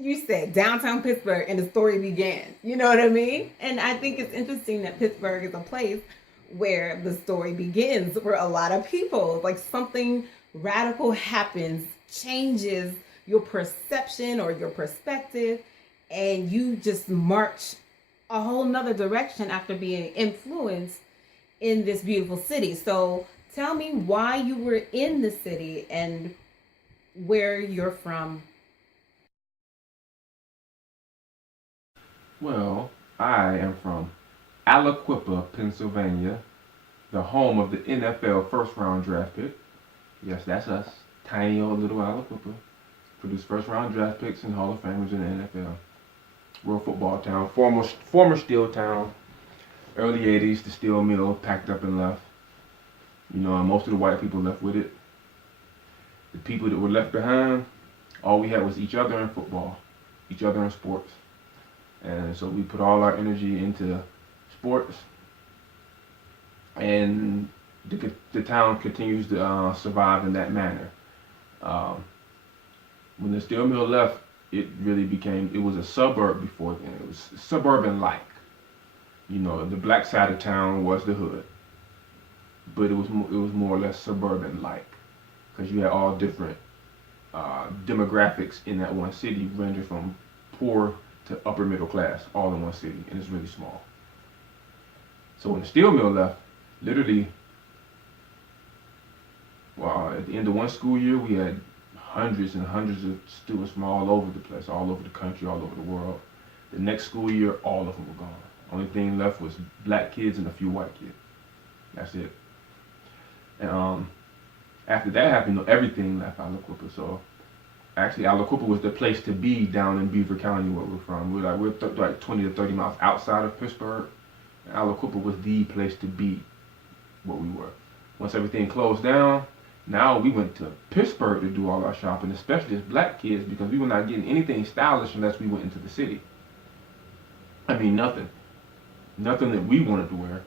you said downtown Pittsburgh and the story began. You know what I mean? And I think it's interesting that Pittsburgh is a place where the story begins for a lot of people. Like something radical happens, changes your perception or your perspective, and you just march a whole nother direction after being influenced in this beautiful city. So tell me why you were in the city and where you're from. Well, I am from Aliquippa, Pennsylvania, the home of the NFL first round draft pick. Yes, that's us. Tiny old little Aliquippa. Produced first round draft picks and Hall of Famers in the NFL. We're a football town, former steel town. Early 80s, the steel mill packed up and left. You know, and most of the white people left with it. The people that were left behind, all we had was each other in football, each other in sports. And so we put all our energy into sports, and the town continues to survive in that manner. Um, when the steel mill left, it was a suburb before then. It was suburban-like. You know, the black side of town was the hood, but it was more or less suburban-like, because you had all different demographics in that one city, ranging from poor to upper middle class, all in one city, and it's really small. So when the steel mill left, literally, well, at the end of one school year, we had hundreds and hundreds of students from all over the place, all over the country, all over the world. The next school year, all of them were gone. Only thing left was black kids and a few white kids. That's it. And after that happened, everything left Aliquippa. So actually, Aliquippa was the place to be down in Beaver County, where we're from. We're like 20 to 30 miles outside of Pittsburgh. And Aliquippa was the place to be, where we were. Once everything closed down, now we went to Pittsburgh to do all our shopping, especially as black kids, because we were not getting anything stylish unless we went into the city. I mean, nothing. Nothing that we wanted to wear.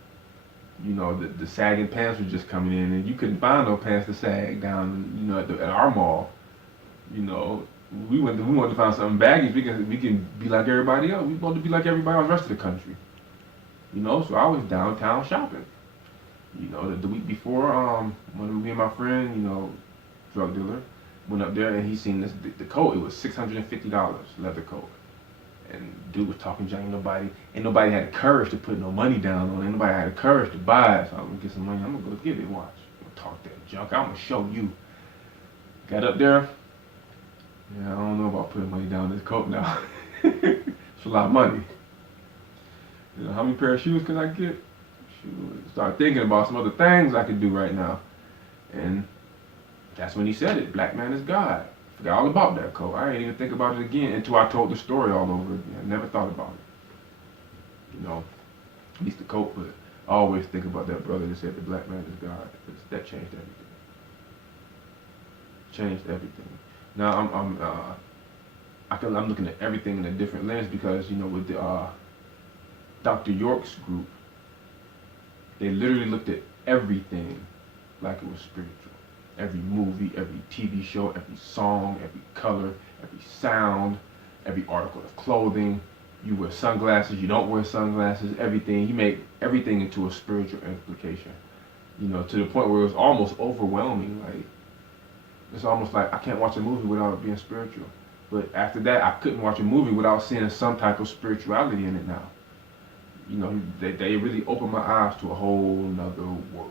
You know, the sagging pants were just coming in, and you couldn't find no pants to sag down, you know, at our mall. You know, we wanted to find something baggy. We can be like everybody else. We wanted to be like everybody else, the rest of the country. You know, so I was downtown shopping. You know, the week before, when me and my friend, you know, drug dealer, went up there and he seen the coat. It was $650, leather coat. And dude was talking junk. Ain't nobody had the courage to put no money down on it. Ain't nobody had the courage to buy it. So I'm gonna get some money. I'm gonna go get it. Watch. I'm gonna talk that junk. I'm gonna show you. Got up there. Yeah, I don't know about putting money down this coat now. It's a lot of money. You know, how many pair of shoes can I get? Shoot, start thinking about some other things I could do right now. And that's when he said it. Black man is God. Forgot all about that coat. I didn't even think about it again until I told the story all over again. I never thought about it. You know, at least the coat, but I always think about that brother that said the black man is God. That changed everything. Changed everything. Now I'm looking at everything in a different lens, because you know, with the Dr. York's group, they literally looked at everything like it was spiritual. Every movie, every TV show, every song, every color, every sound, every article of clothing. You wear sunglasses, you don't wear sunglasses, everything. He made everything into a spiritual implication. You know, to the point where it was almost overwhelming. Like, it's almost like I can't watch a movie without it being spiritual. But after that, I couldn't watch a movie without seeing some type of spirituality in it now. You know, they really opened my eyes to a whole nother world.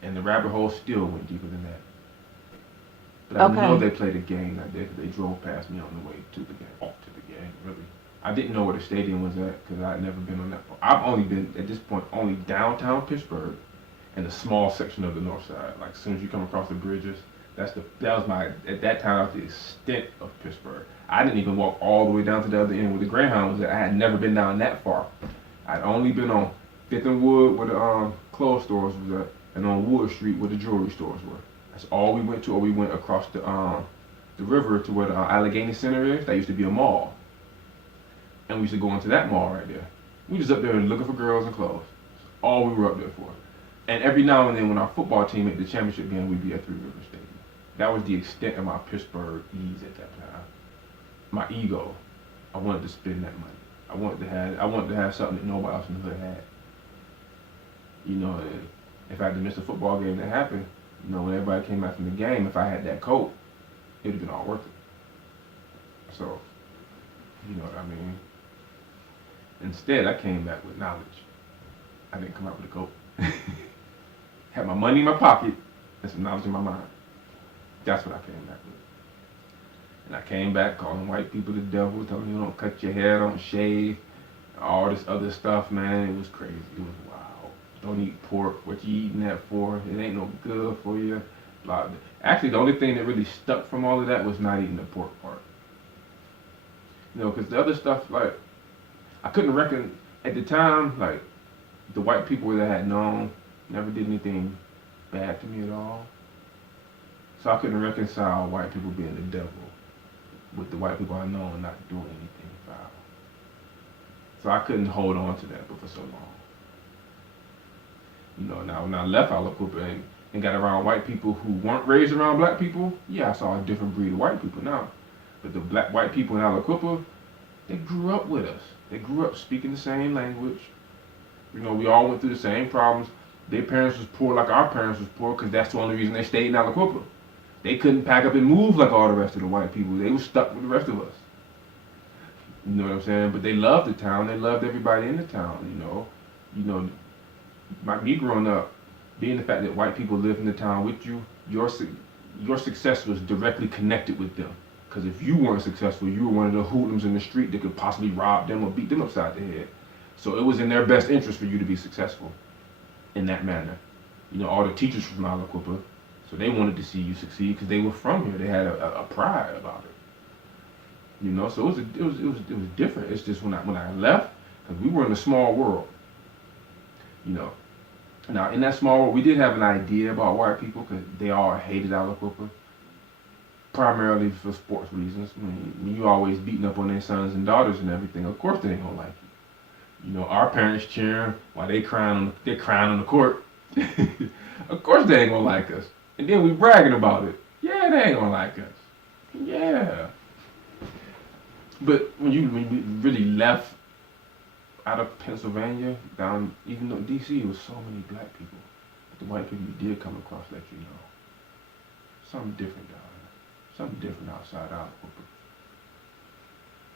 And the rabbit hole still went deeper than that. But I know Okay. they played a game. Like they drove past me on the way to the game. Off to the game, really. I didn't know where the stadium was at, because I had never been on that. I've only been, at this point, only downtown Pittsburgh and a small section of the north side. Like, as soon as you come across the bridges, that was my, at that time, that was the extent of Pittsburgh. I didn't even walk all the way down to the other end where the Greyhound was at. I had never been down that far. I'd only been on Fifth and Wood, where the clothes stores was at, and on Wood Street, where the jewelry stores were. That's all we went to, or we went across the river to where the Allegheny Center is. That used to be a mall. And we used to go into that mall right there. We just up there looking for girls and clothes. That's all we were up there for. And every now and then when our football team made the championship game, we'd be at Three Rivers Stadium. That was the extent of my Pittsburgh ease at that time. My ego. I wanted to spend that money. I wanted to have something that nobody else in the hood had. You know, and if I had to miss a football game that happened, you know, when everybody came back from the game, if I had that coat, it would have been all worth it. So, you know what I mean? Instead, I came back with knowledge. I didn't come out with a coat. Had my money in my pocket and some knowledge in my mind. That's what I came back with. And I came back calling white people the devil, telling them you don't cut your hair, don't shave, all this other stuff, man. It was crazy. It was wild. Don't eat pork. What you eating that for? It ain't no good for you. Blah. Actually, the only thing that really stuck from all of that was not eating the pork part. You know, because the other stuff, like, I couldn't reckon, at the time, like, the white people that I had known never did anything bad to me at all. So I couldn't reconcile white people being the devil with the white people I know and not doing anything foul. So I couldn't hold on to that for so long. You know, now when I left Aliquippa and got around white people who weren't raised around black people, yeah, I saw a different breed of white people now. But the white people in Aliquippa, they grew up with us. They grew up speaking the same language. You know, we all went through the same problems. Their parents was poor like our parents was poor because that's the only reason they stayed in Aliquippa. They couldn't pack up and move like all the rest of the white people. They were stuck with the rest of us. You know what I'm saying? But they loved the town. They loved everybody in the town, you know. You know, me growing up, being the fact that white people lived in the town with you, your success was directly connected with them. Because if you weren't successful, you were one of the hoodlums in the street that could possibly rob them or beat them upside the head. So it was in their best interest for you to be successful in that manner. You know, all the teachers from Aliquippa, so they wanted to see you succeed because they were from here. They had a pride about it. You know, so it was different. It's just when I left, because we were in a small world. You know, now in that small world, we did have an idea about white people because they all hated Aliquippa, primarily for sports reasons. I mean, you always beating up on their sons and daughters and everything. Of course they ain't gonna like you. You know, our parents cheering while they're crying on the court. Of course they ain't gonna like us. And then we bragging about it. Yeah, they ain't gonna like us. Yeah. But when we really left out of Pennsylvania, down, even though DC was so many black people, but the white people you did come across let you know. Something different down there. Something different outside Aliquippa.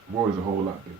The world is a whole lot bigger.